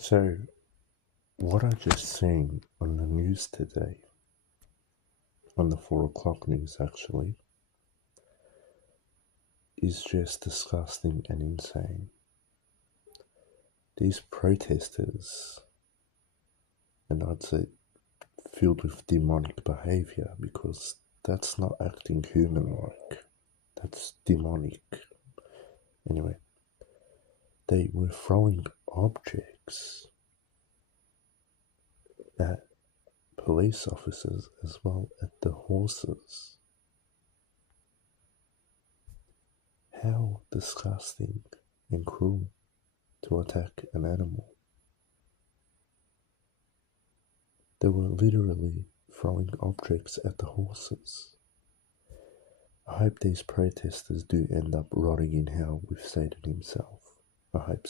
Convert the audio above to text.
So, what I just seen on the news today, on the 4 o'clock news actually, is just disgusting and insane. These protesters, and I'd say filled with demonic behavior because that's not acting human like, that's demonic. Anyway, they were throwing objects at police officers as well as the horses. How disgusting and cruel to attack an animal. They were literally throwing objects at the horses. I hope these protesters do end up rotting in hell with Satan himself. I hope so.